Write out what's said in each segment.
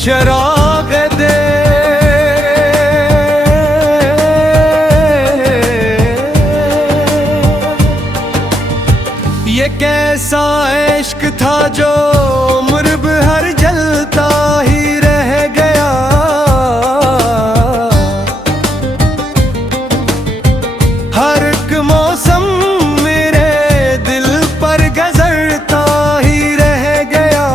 चराग दे ये कैसा इश्क था जो उम्र भर जलता ही रह गया। हर एक मौसम मेरे दिल पर गुजरता ही रह गया।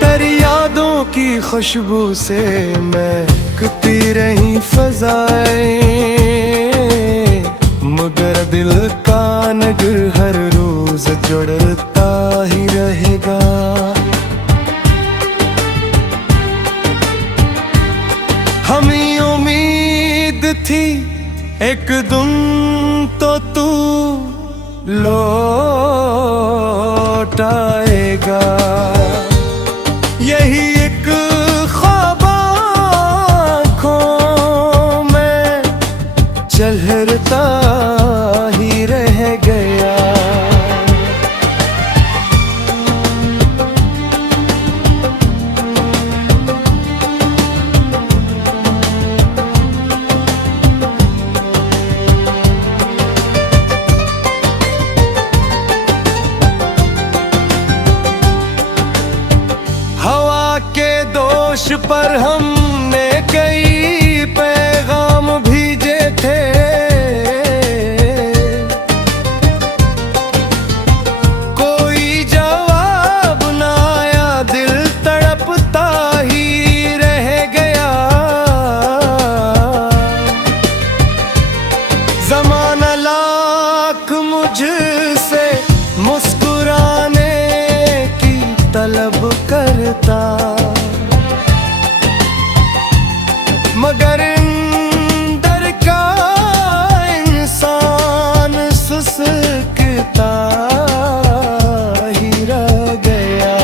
तेरी यादों की खुशबू से महकती रही फज़ाएं, मगर दिल का नगर हर रोज जुड़ता ही रहेगा। हमें उम्मीद थी एक दिन तो तू लौट आएगा। यही एक ख्वाब आँखों में चलता ही रह गया। हवा के दोष पर हमने कई पैगाम भेजे थे, कोई जवाब ना आया, दिल तड़पता ही रह गया। ज़माना लाख मुझसे मुस्कुराने की तलब करता, मगर अंदर का इंसान सुसकता ही रह गया।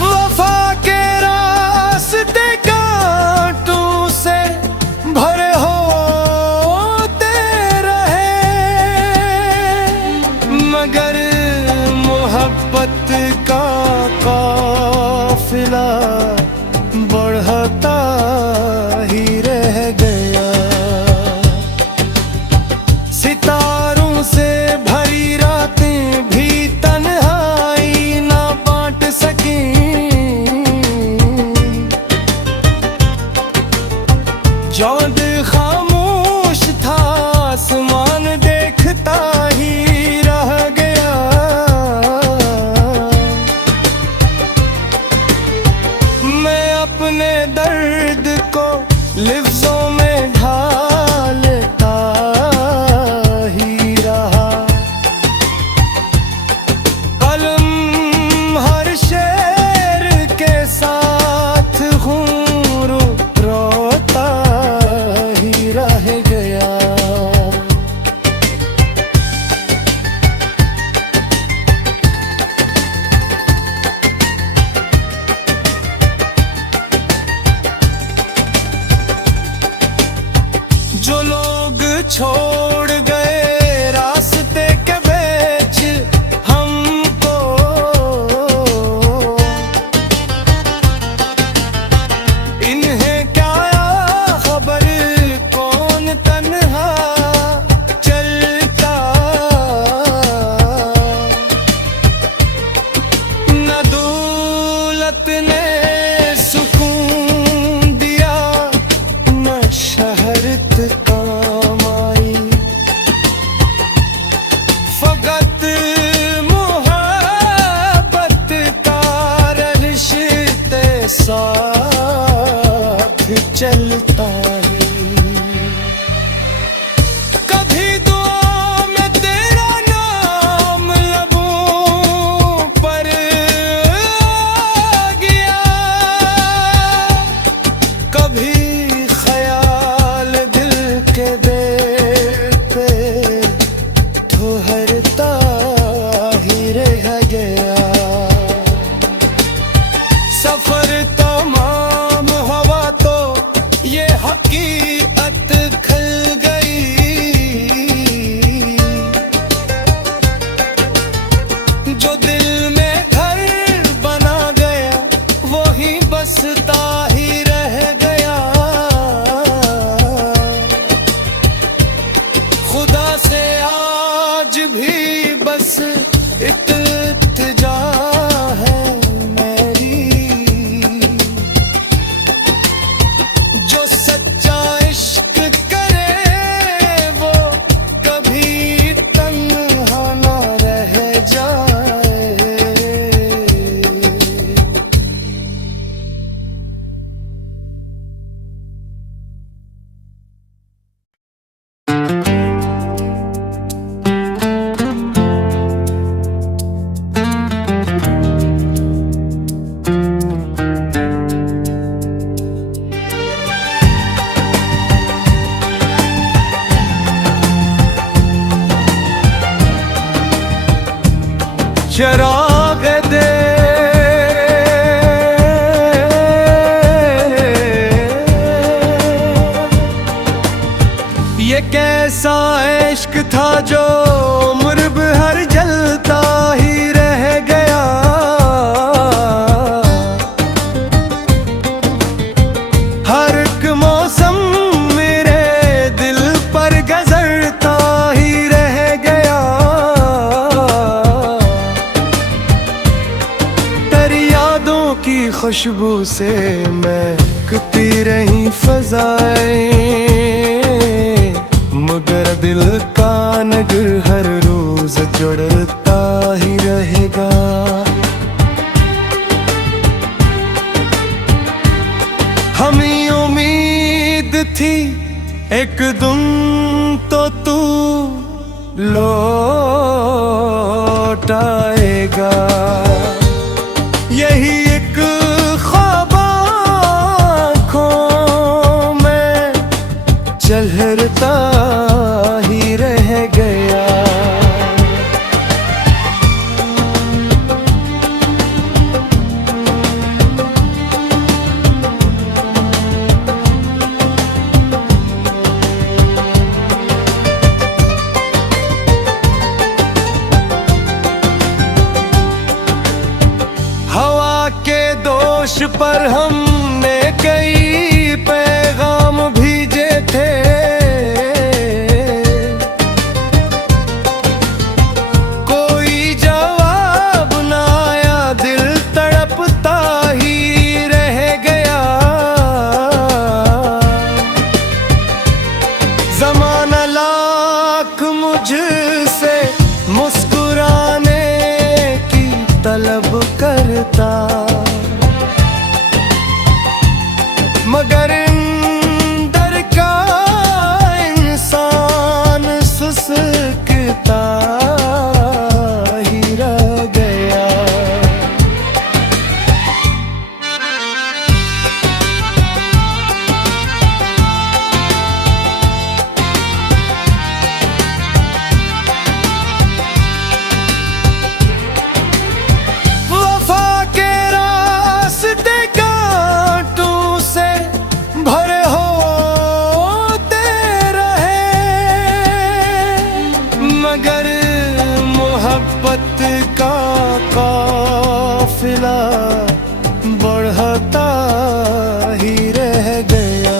वफा के रास्ते कांटों से भरे होते रहे, मगर मोहब्बत का काफिला बढ़ता ही रह गया। सितारों से भरी रातें भी तन्हाई ना बांट सकी, चाँद खामोश था, आसमान देखता ही रह गया। मैं अपने दर्द को लफ्जों में ढालता ही रहा। कलम हर शेर के साथ हूँ रोता ही रह गया। जो लोग छोड़ गए रास्ते के बीच हमको, इन्हें क्या खबर कौन तन्हा चलता। न दौलत ने सुकून दिया, न शहरत काम आई, आज भी बस इल्तिजा है मेरी, जो सच्चा इश्क करे वो कभी तन्हा ना रह जाए। चिराग दे ये कैसा इश्क था जो उम्र भर जलता ही रह गया। हर एक मौसम मेरे दिल पर गुजरता ही रह गया। तेरी यादों की खुशबू से महकती रही फज़ाएं, मगर दिल का नगर हर रोज जुड़ता ही रहेगा। हमें उम्मीद थी एक दिन तो तू लौट आएगा, यही एक ख्वाब आँखों में चलता ही रह गया। हवा के दोष पर हमने कई पैगाम भेजे थे, कोई जवाब ना आया, दिल तड़पता ही रह गया। ज़माना लाख मुझसे मुस्कुराने की तलब करता, मगर अंदर का इंसान सुसकता ही रह गया। वफा के रास्ते कांटों से भरे होते रहे, मगर मोहब्बत का काफिला बढ़ता ही रह गया।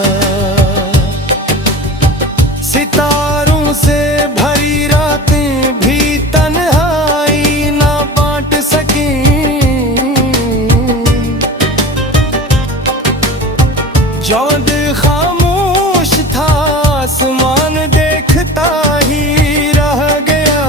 सितारों से भरी रातें भी तन्हाई ना बांट सकी, चाँद खामोश था, आसमान देखता ही रह गया।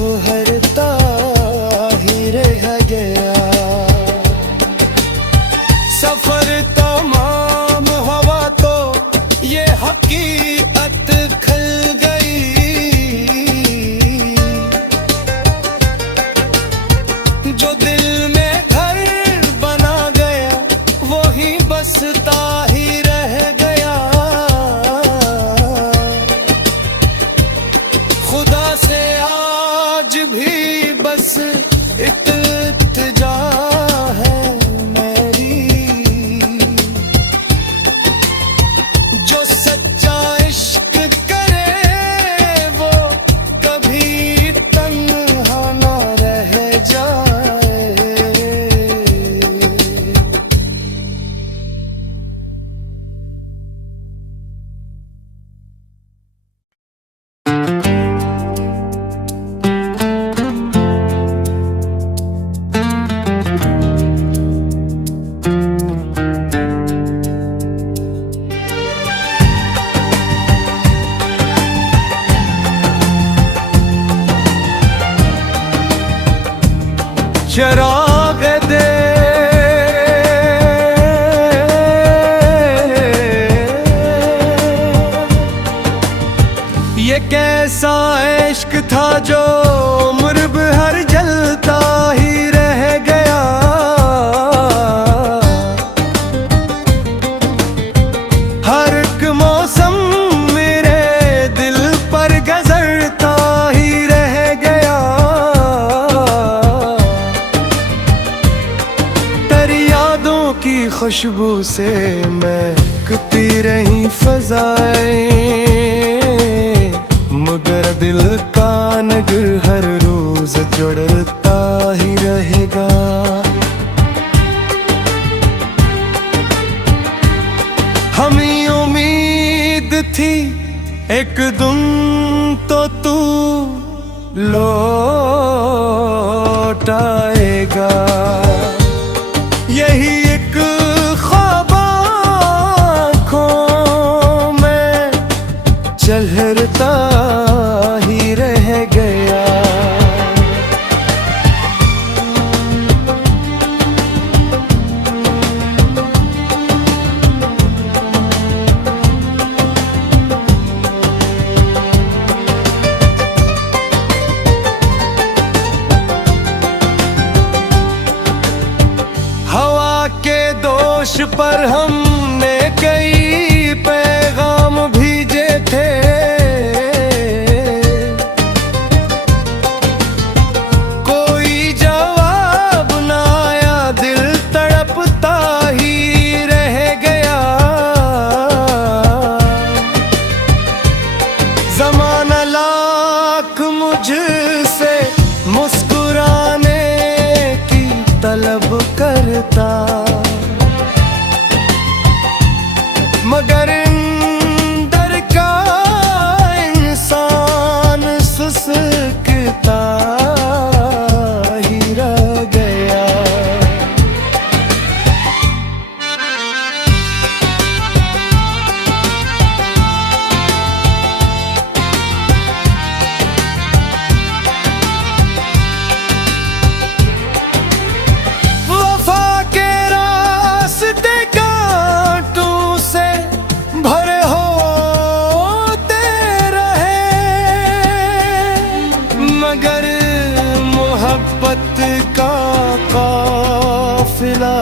ठोहरता ही रह गया। सफर तमाम हवा तो ये हकीकत खल गई। जो दिल में घर बना गया वही बसता ही रह गया। खुदा से आज भी बस इल्तिजा है मेरी। जो सच्चा इश्क करे वो कभी तन्हा ना रह जाए। चराग दे ये कैसा इश्क था जो उम्र भर जलता ही रह गया। हर एक मौसम मेरे दिल पर गुजरता ही रह गया। तेरी यादों की खुशबू से महकती रही फज़ाएं, मगर दिल का नगर हर रोज जुड़ता ही रहेगा। हमें उम्मीद थी एक दिन तो तू लौट आएगा। यही एक ख्वाब आँखों में चलता ही रह गया। हवा के दोष पर हमने कई पैगाम भेजे थे। कोई जवाब ना आया, दिल तड़पता ही रह गया। ज़माना लाख मुझसे मुस्कुराने की तलब करता, मगर अंदर का इंसान सुसकता ही रह गया। वफा के रास्ते कांटों से भरे होते रहे, मगर मोहब्बत का काफिला